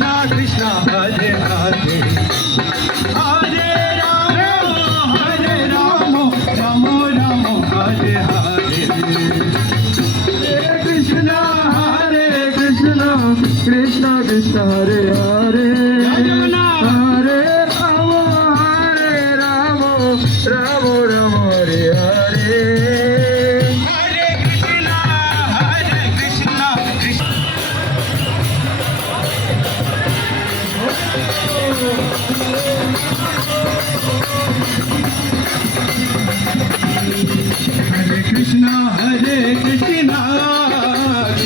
কৃষ্ণ কৃষ্ণ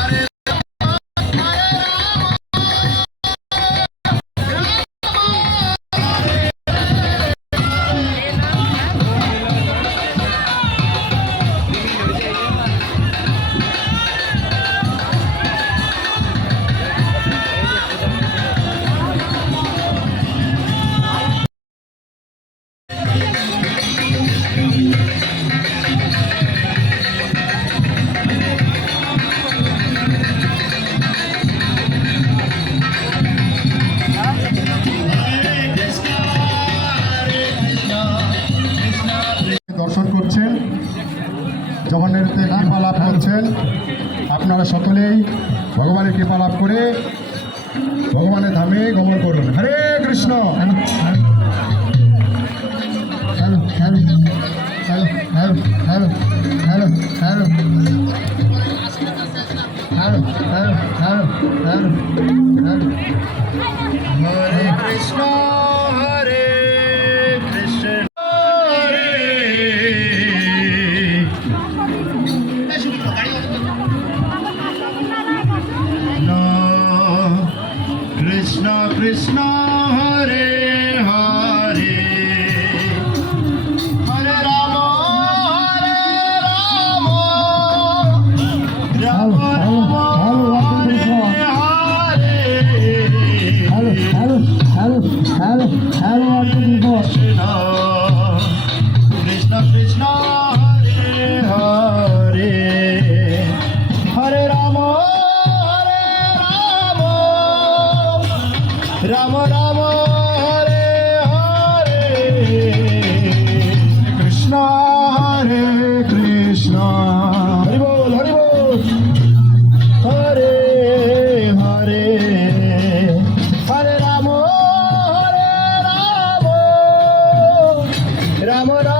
আরে জগন্নাথের কৃপা লাভ করছেন। আপনারা সকলেই ভগবানের কৃপা লাভ করে ভগবানের ধামে গমন করুন। Hare Krishna. Hello hello hello hello hello hello hello hello hello hello hello Hare Krishna. Ram Ram, Hare Hare. Krishna Hare, Krishna. Hari বল হরি বল। হরে হরে। হরে রাম হরে রাম। রাম রাম